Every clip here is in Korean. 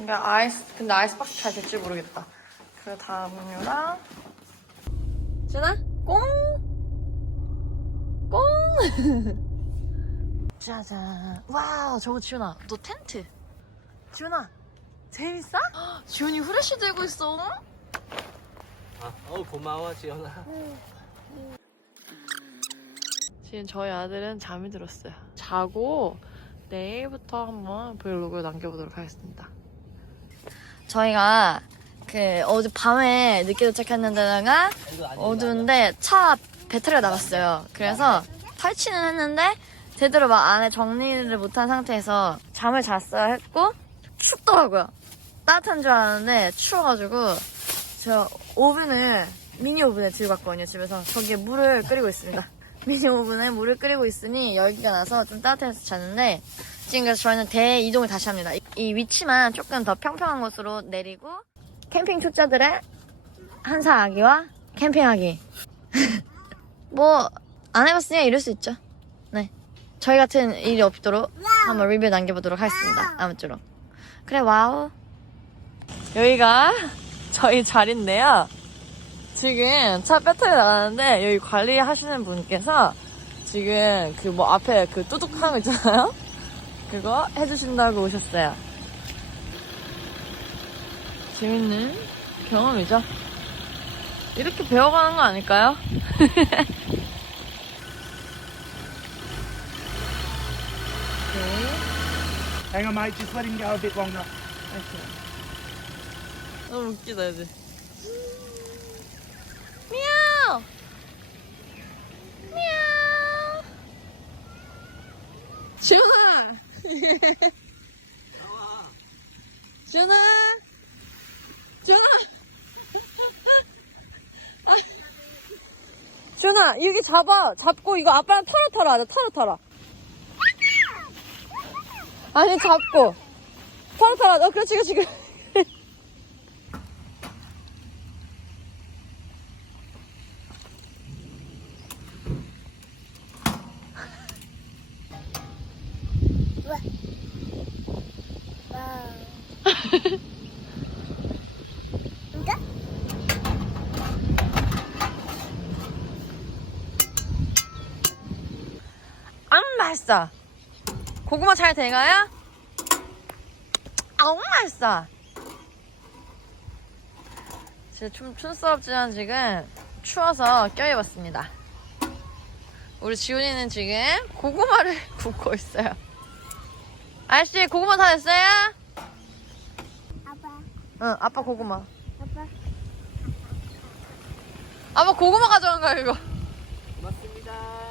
이게 아이스, 근데 아이스박스 잘 될지 모르겠다. 그 다음 음료랑. 준아? 꽁! 꽁! 짜잔. 와우, 저거 지훈아. 너 텐트. 지훈아, 재밌어? 헉, 지훈이 후레쉬 들고 있어. 아, 어 고마워 지연아. 지금 저희 아들은 잠이 들었어요. 자고 내일부터 한번 브이로그를 남겨보도록 하겠습니다. 저희가 그 어제 밤에 늦게 도착했는데다가 어두운데 차 배터리가 나갔어요. 그래서 설치는 했는데 제대로 막 안에 정리를 못한 상태에서 잠을 잤어야 했고 춥더라고요. 따뜻한 줄 알았는데 추워가지고 제가 오븐을 미니 오븐에 들고 갔거든요 집에서 거기에 물을 끓이고 있습니다. 미니 오븐에 물을 끓이고 있으니 열기가 나서 좀 따뜻해서 잤는데 지금 그래서 저희는 대이동을 다시 합니다. 이- 이 위치만 조금 더 평평한 곳으로 내리고 캠핑 초짜들의 한사하기와 캠핑하기. 뭐, 안 해봤으니까 이럴 수 있죠. 네. 저희 같은 일이 없도록 한번 리뷰 남겨보도록 하겠습니다. 아무쪼록. 그래, 와우. 여기가 저희 자리인데요. 지금 차 배터리 나가는데 여기 관리하시는 분께서 지금 그 뭐 앞에 그 뚜둑한 거 있잖아요? 그거 해주신다고 오셨어요. 재밌는 경험이죠. 이렇게 배워가는 거 아닐까요? 오케이. Hang on, mate. Just let him go a bit longer. 이렇게. 너무 웃기다, 이제. 미야오! 미야오! 지훈아! 지훈아! 지훈아! 아. 지훈아, 여기 잡아. 잡고 이거 아빠랑 털어 털어 하자. 털어 털어. 아니, 잡고. 털어 털어. 어, 그렇지, 그렇지, 그렇지. 안 맛있어. 고구마 잘 돼가요? 아우 맛있어. 진짜 춤, 촌스럽지만 지금 추워서 껴입었습니다. 우리 지훈이는 지금 고구마를 굽고 있어요. 아저씨 고구마 다 됐어요? 아빠, 응, 아빠 고구마. 아빠, 아빠 고구마 가져간 거야 이거. 고맙습니다.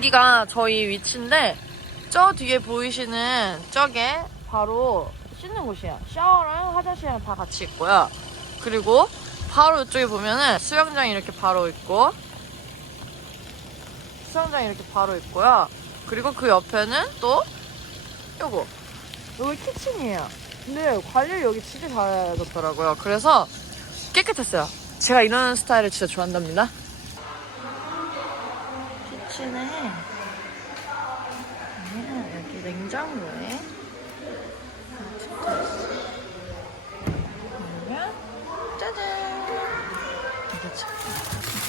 여기가 저희 위치인데 저 뒤에 보이시는 저게 바로 씻는 곳이에요. 샤워랑 화장실이랑 다 같이 있고요. 그리고 바로 이쪽에 보면은 수영장이 이렇게 바로 있고 수영장이 이렇게 바로 있고요. 그리고 그 옆에는 또 요거 여기 키친이에요. 근데 관리를 여기 진짜 잘해줬더라고요. 그래서 깨끗했어요. 제가 이런 스타일을 진짜 좋아한답니다. 아니야, 여기 냉장고에 다 붙어 있어. 그러면 짜잔 이게 참 물고기.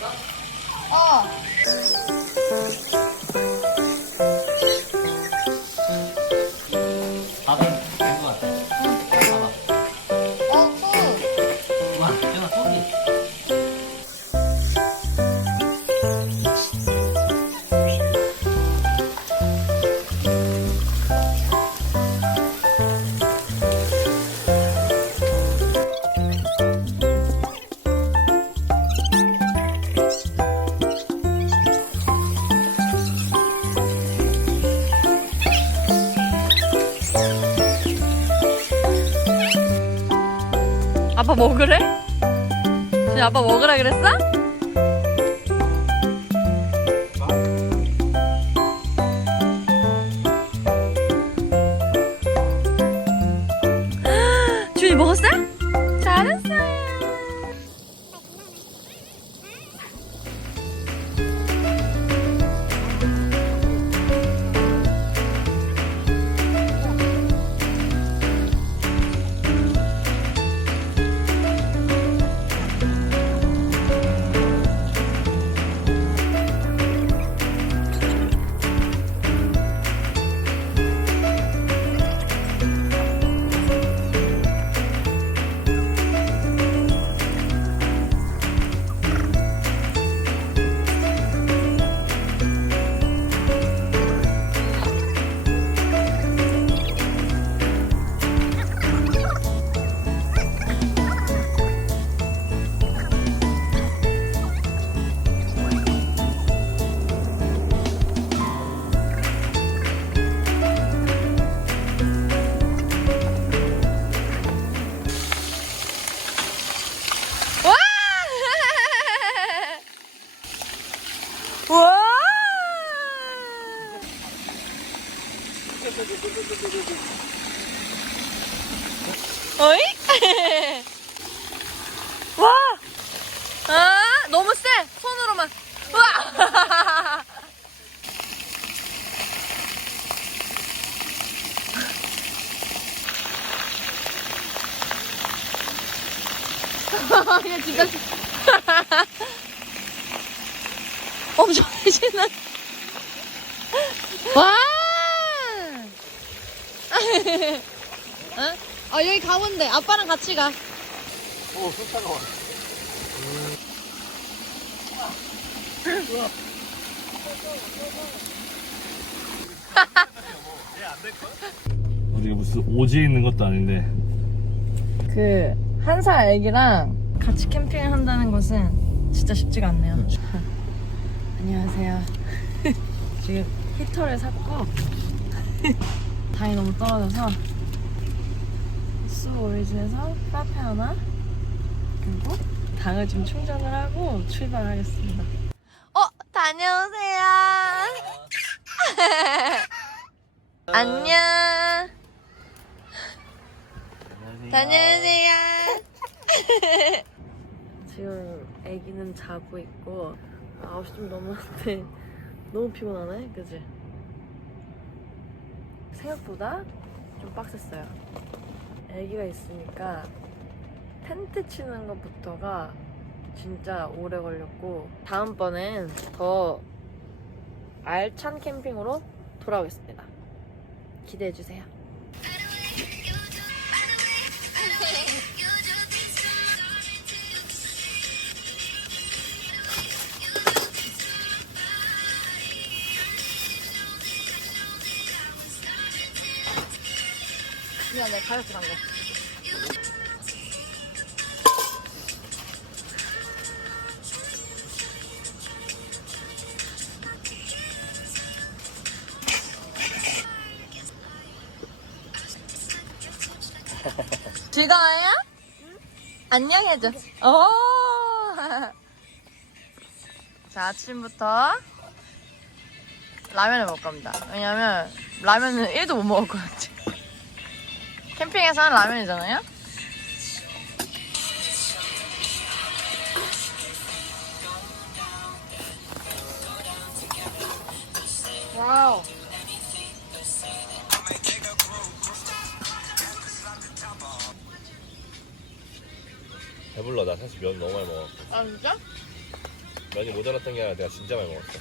밥 은 아빠 먹으래? 진짜 아빠 먹으라 그랬어? 얘 진짜. 엄청 신나. 와! 어? 아, 여기 가운데. 아빠랑 같이 가. 오, 손 차가워. 어디가 무슨 오지에 있는 것도 아닌데. 그, 한 살 애기랑 같이 캠핑을 한다는 것은 진짜 쉽지가 않네요. 안녕하세요. 지금 히터를 샀고, 당이 너무 떨어져서, 수 오리진에서 카페 하나, 그리고 당을 좀 충전을 하고 출발하겠습니다. 어, 다녀오세요. 안녕. 다녀오세요. 지금 아기는 자고 있고 9시 좀 넘었는데 너무 피곤하네, 그지? 생각보다 좀 빡셌어요. 아기가 있으니까 텐트 치는 것부터가 진짜 오래 걸렸고 다음번엔 더 알찬 캠핑으로 돌아오겠습니다. 기대해주세요. 다이어트 간 거. 즐거워요? 안녕해줘. 오. 자, 아침부터 라면을 먹을 겁니다. 왜냐면 라면은 1도 못 먹을 것 같아. 캠핑에서 하는 라면이잖아요? 와우. 배불러. 나 사실 면 너무 많이 먹었어. 아, 진짜? 면이 모자랐던 게 아니라 내가 진짜 많이 먹었어.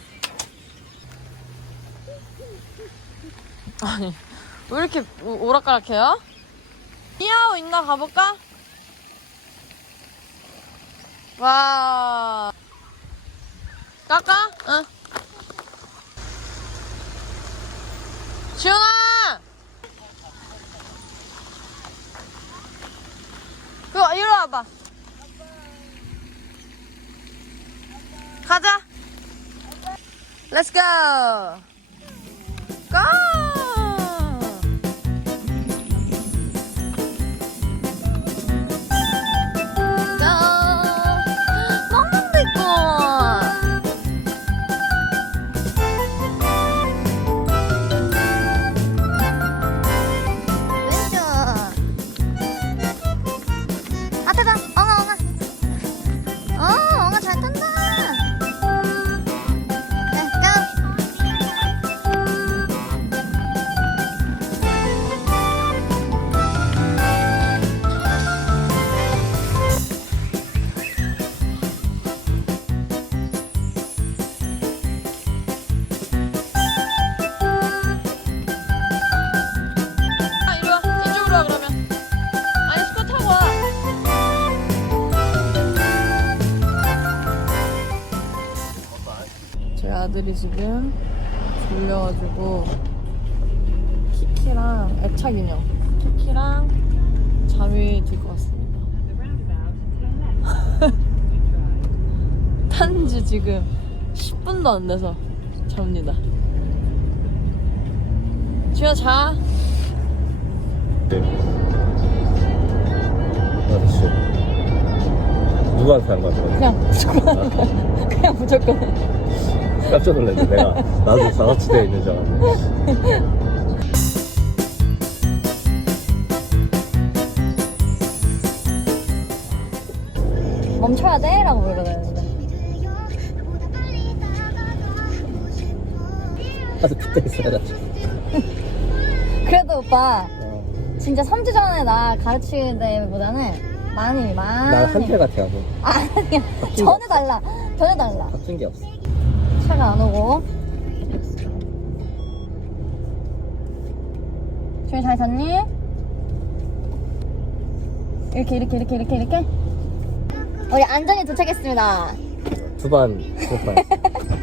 아니, 왜 이렇게 오- 오락가락해요? 이하오 있나 가볼까? 와. 깎아? 응. 지훈아! 그거 이리 와봐. 가자. Let's go. Go! 아들이 지금 졸려가지고 키키랑 애착 인형 키키랑 잠이 들 것 같습니다. 탄지 지금 10분도 안 돼서 잡니다. 지효 자. 알았어. 누구한테 한 거야? 그거? 그냥 무조건 그냥 무조건. 깜짝 놀랐네. 내가 나도 사각지대에 있는 줄 알았네. 멈춰야 돼? 라고 물어다녔는데. 나도 그때 있어야지. 그래도 오빠 진짜 3주 전에 나 가르치는 데보다는 많이 많이 난 한tel 같아. 뭐. 아니야 전혀 달라 전혀 달라 바뀐 게 없어. 차가 안 오고 주희 잘 잤니? 이렇게 이렇게 이렇게 이렇게 이렇게 우리 안전히 도착했습니다 두반 두 반.